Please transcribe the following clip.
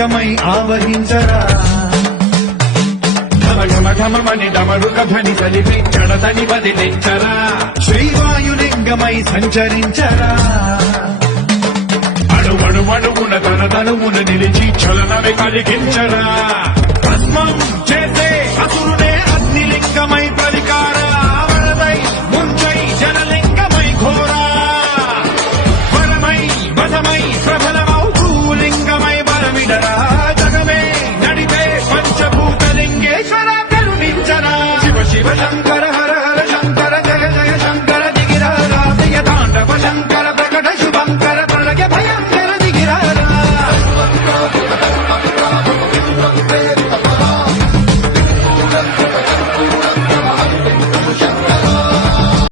శివలింగమై ఆవహించరా ఘమఘమని డమరుక ధ్వని కలిపి జడతని వదిలించరా శ్రీవాయులింగమై సంచరించరా అణువణువున తన తనువున నిలిచి చలనమే కలిగించరా భస్మం చేసే అసురునే అగ్నిలింగమై ప్రతికార వరదై ముంచై జనలింగమై ఘోరా వరమై వధమై ప్రబలమౌ భూలింగమై బలమిడరా జగమే నడిపే పంచభూతలింగేశ్వర కరుణించరా శివ శివ శంకర